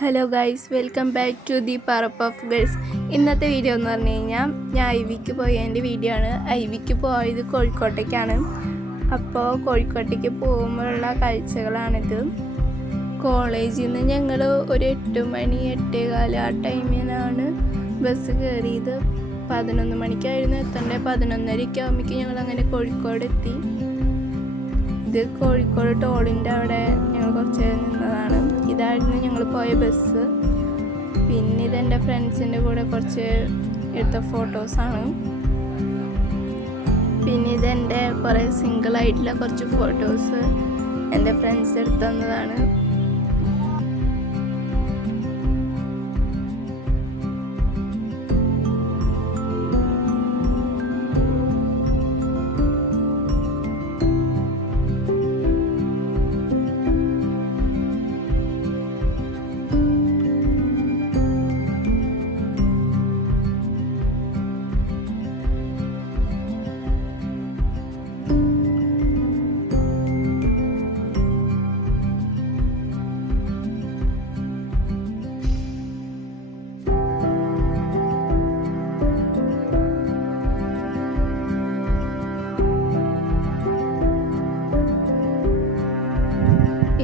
Hello guys, welcome back to the power of girls. ഇന്നത്തെ video എന്ന് പറഞ്ഞു കഴിഞ്ഞാൽ ഞാൻ ഐവിക്ക് പോയതിൻ്റെ വീഡിയോ ആണ്. ഐവിക്ക് പോയത് കോഴിക്കോട്ടേക്കാണ്. അപ്പോൾ കോഴിക്കോട്ടേക്ക് പോകുമ്പോഴുള്ള കാഴ്ചകളാണിത്. കോളേജിൽ നിന്ന് ഞങ്ങൾ ഒരു 8 മണി 8:15 ആ ടൈമിനാണ് ബസ് കയറിയത്. 11 മണിക്കായിരുന്നു എത്തേണ്ടത്. 11:30 ആകുമ്പോഴേക്കും ഞങ്ങൾ അങ്ങനെ കോഴിക്കോട് എത്തി. ഇത് കോഴിക്കോട് ടോളിൻ്റെ അവിടെ ഞങ്ങൾ കുറച്ച് നിന്നതാണ്. ഇതായിരുന്നു ഞങ്ങൾ പോയ ബസ്. പിന്നെ ഇതെൻ്റെ ഫ്രണ്ട്സിൻ്റെ കൂടെ കുറച്ച് എടുത്ത ഫോട്ടോസാണ്. പിന്നെ ഇതെൻ്റെ കുറേ സിംഗിളായിട്ടുള്ള കുറച്ച് ഫോട്ടോസ് എൻ്റെ ഫ്രണ്ട്സ് എടുത്തു തന്നതാണ്.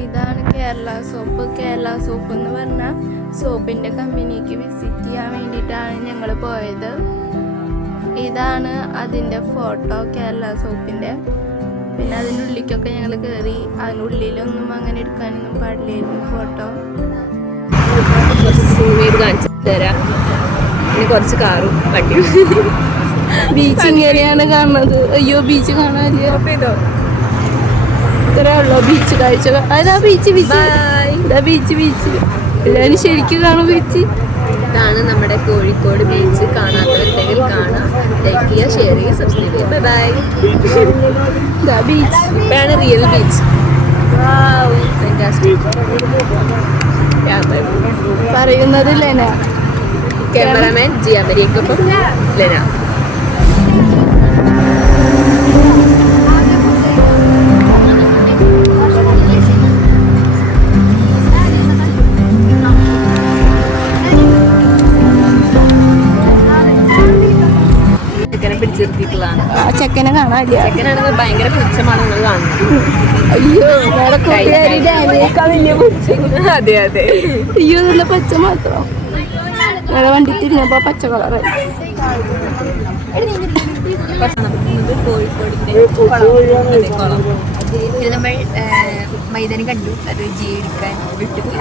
ഇതാണ് കേരള സോപ്പ് എന്ന് പറഞ്ഞാൽ സോപ്പിൻ്റെ കമ്പനിക്ക് വിസിറ്റ് ചെയ്യാൻ വേണ്ടിയിട്ടാണ് ഞങ്ങൾ പോയത്. ഇതാണ് അതിൻ്റെ ഫോട്ടോ, കേരള സോപ്പിൻ്റെ. പിന്നെ അതിൻ്റെ ഉള്ളിലേക്കൊക്കെ ഞങ്ങൾ കയറി. അതിനുള്ളിലൊന്നും അങ്ങനെ എടുക്കാനൊന്നും പാടില്ലായിരുന്നു ഫോട്ടോ. കുറച്ച് കാറും വണ്ടി. ബീച്ച് ഇങ്ങനെയാണ് കാണുന്നത്. അയ്യോ, ബീച്ച് കാണാനില്ല. ഇത്രേ ഉള്ളൂ ബീച്ച് കാഴ്ച. അതാ ബീച്ച് എല്ലാവരും ശരിക്കും കാണും ബീച്ച്. ഇതാണ് നമ്മുടെ കോഴിക്കോട് ബീച്ച്. കാണാത്തവരുണ്ടെങ്കിൽ കാണാം. ലൈക്ക് ചെയ്യുക, ഷെയർ ചെയ്യുക, സബ്സ്ക്രൈബ് ചെയ്യുക. ബൈ. ബീച്ച് ഇപ്പോഴാണ് റിയൽ ബീച്ച്. പറയുന്നത് ലെന. ക്യാമറാമാൻ ജിയാമരിക്കൊപ്പം ലെന. ചെക്കനെ കാണാനില്ല. ചെക്കനാണെങ്കിൽ ഭയങ്കര പുച്ഛമാണ് നിങ്ങൾ കാണുന്നത്. അയ്യോ, അതെ അതെ. അയ്യോ, നല്ല പച്ച മാത്രം. ഞങ്ങളെ വണ്ടി തിരിഞ്ഞപ്പോ പച്ച കളറ്. കോഴിക്കോടിന്റെ കുളം. നമ്മൾ മൈതാനി കണ്ടു. അത് ജിയെടുക്കാൻ വിട്ടുപോയി.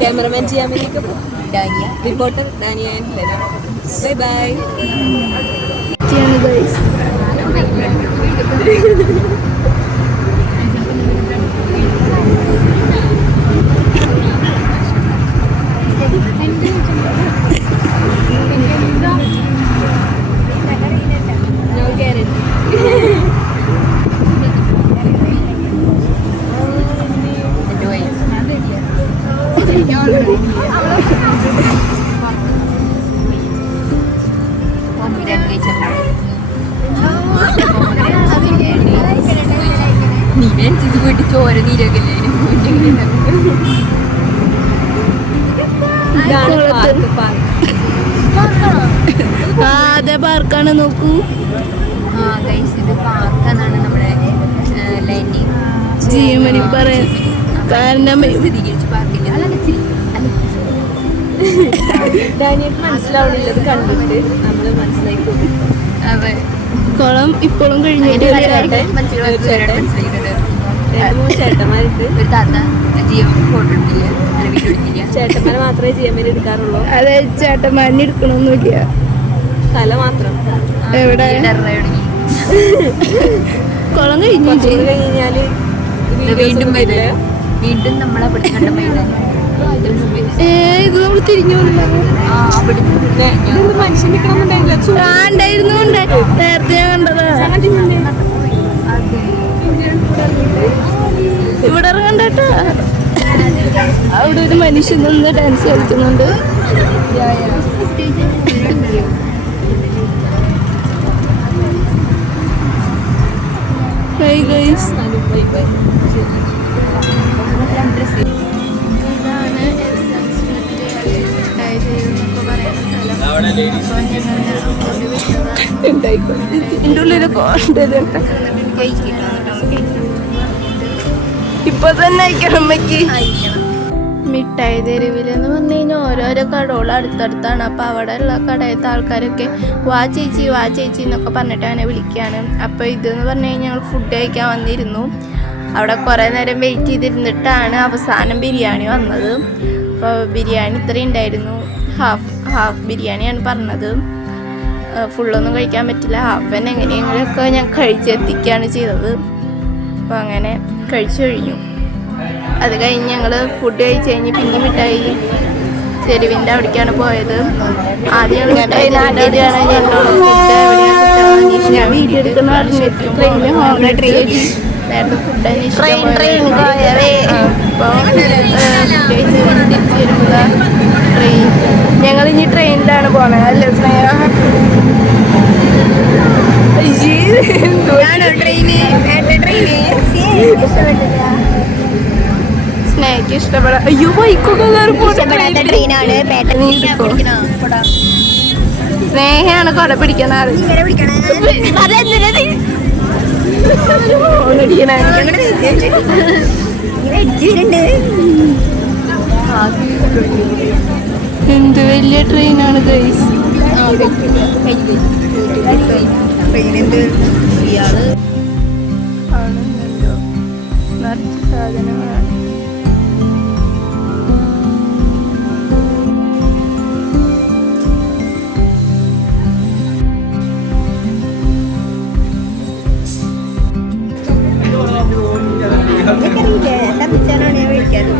ക്യാമറമാൻ ജിയാമിലേക്ക് Dania, reporter Dania and Lena. Bye bye. പോയിട്ട് ചോര നീരൊക്കെല്ലേ. അതെ, പാർക്കാണ്. നോക്കൂ. ഇത് പാർക്കാന്നാണ് നമ്മുടെ ലെനി ജിയമനി പറയാൻ കാരണം സ്ഥിരീകരിച്ചു. പാർക്കില്ല ഡാനിയൊക്കെ മനസ്സിലാവണില്ലത് കണ്ടിട്ട് നമ്മൾ മനസ്സിലാക്കും. അതെ, കുളം ഇപ്പോഴും കഴിഞ്ഞിട്ട് ചേട്ടന്മാർക്ക് ഒരു താത്ത ജിയോ ഫോട്ടോ എടുക്കില്ല, വീഡിയോ എടുക്കില്ല. ചേട്ടന്മാരെ മാത്രമേ ജിയമ്മയിൽ എടുക്കാറുള്ളൂ. അതെ, ചേട്ടന്മാരിനെ എടുക്കണമൊന്നുമില്ല. തല മാത്രം. എവിടെ കുളം കഴിഞ്ഞാല് വീണ്ടും വീണ്ടും നമ്മളെ ഇത് നമ്മൾ തിരിഞ്ഞു മനുഷ്യൻ കണ്ടായിരുന്നു. നേരത്തെ ഞാൻ കണ്ടതാ. ഇവിടെ ഇറങ്ങണ്ടേട്ടാ. അവിടെ ഒരു മനുഷ്യൻ നിന്ന് ഡാൻസ് കളിക്കുന്നുണ്ട്. Hey guys. ഇതാണ് എസൻസ് ഇതിൻ്റെ ഉള്ളിൽ കൊണ്ടുവരട്ടെ ഇപ്പൊ തന്നെ അയക്കണം അമ്മയ്ക്ക്. മിഠായി തെരുവിലെന്ന് പറഞ്ഞു കഴിഞ്ഞാൽ ഓരോരോ കടകൾ അടുത്തടുത്താണ്. അപ്പോൾ അവിടെ ഉള്ള കടയത്തെ ആൾക്കാരൊക്കെ വാ ചേച്ചി എന്നൊക്കെ പറഞ്ഞിട്ട് അങ്ങനെ വിളിക്കുകയാണ്. അപ്പോൾ ഇതെന്ന് പറഞ്ഞു കഴിഞ്ഞാൽ ഞങ്ങൾ ഫുഡ് കഴിക്കാൻ വന്നിരുന്നു. അവിടെ കുറേ നേരം വെയിറ്റ് ചെയ്തിരുന്നിട്ടാണ് അവസാനം ബിരിയാണി വന്നത്. അപ്പോൾ ബിരിയാണി ഇത്രയും ഉണ്ടായിരുന്നു. ഹാഫ് ബിരിയാണിയാണ് പറഞ്ഞത്. ഫുള്ളൊന്നും കഴിക്കാൻ പറ്റില്ല. ഹാഫ് തന്നെ എങ്ങനെയെങ്കിലുമൊക്കെ ഞാൻ കഴിച്ചെത്തിക്കുകയാണ് ചെയ്തത്. അപ്പോൾ അങ്ങനെ കഴിച്ചു കഴിഞ്ഞു. അത് കഴിഞ്ഞ് ഞങ്ങൾ ഫുഡ് കഴിച്ച് കഴിഞ്ഞ് പിന്നെ മിഠായി തെരുവിൻ്റെ അവിടേക്കാണ് പോയത്. ആദ്യം ഞങ്ങൾ ഫുഡ് എവിടെയാണ് വീഡിയോ എടുക്കുന്ന നേരത്തെ ഫുഡ് ട്രെയിൻ ഞങ്ങളിനി ട്രെയിനിലാണ് പോണത് അല്ലേ സ്നേഹ? സ്നേഹയ്ക്ക് ഇഷ്ടപ്പെടാം. അയ്യോ ബൈക്കൊക്കെ സ്നേഹയാണ് കൊട പിടിക്കുന്ന ആള്. എന്ത് വലിയ ട്രെയിനാണ് ഗൈസ്. കാണുന്നുണ്ടോ? നിറച്ച് സാധനങ്ങളാണ്. എന്താ വിളിക്കാറ്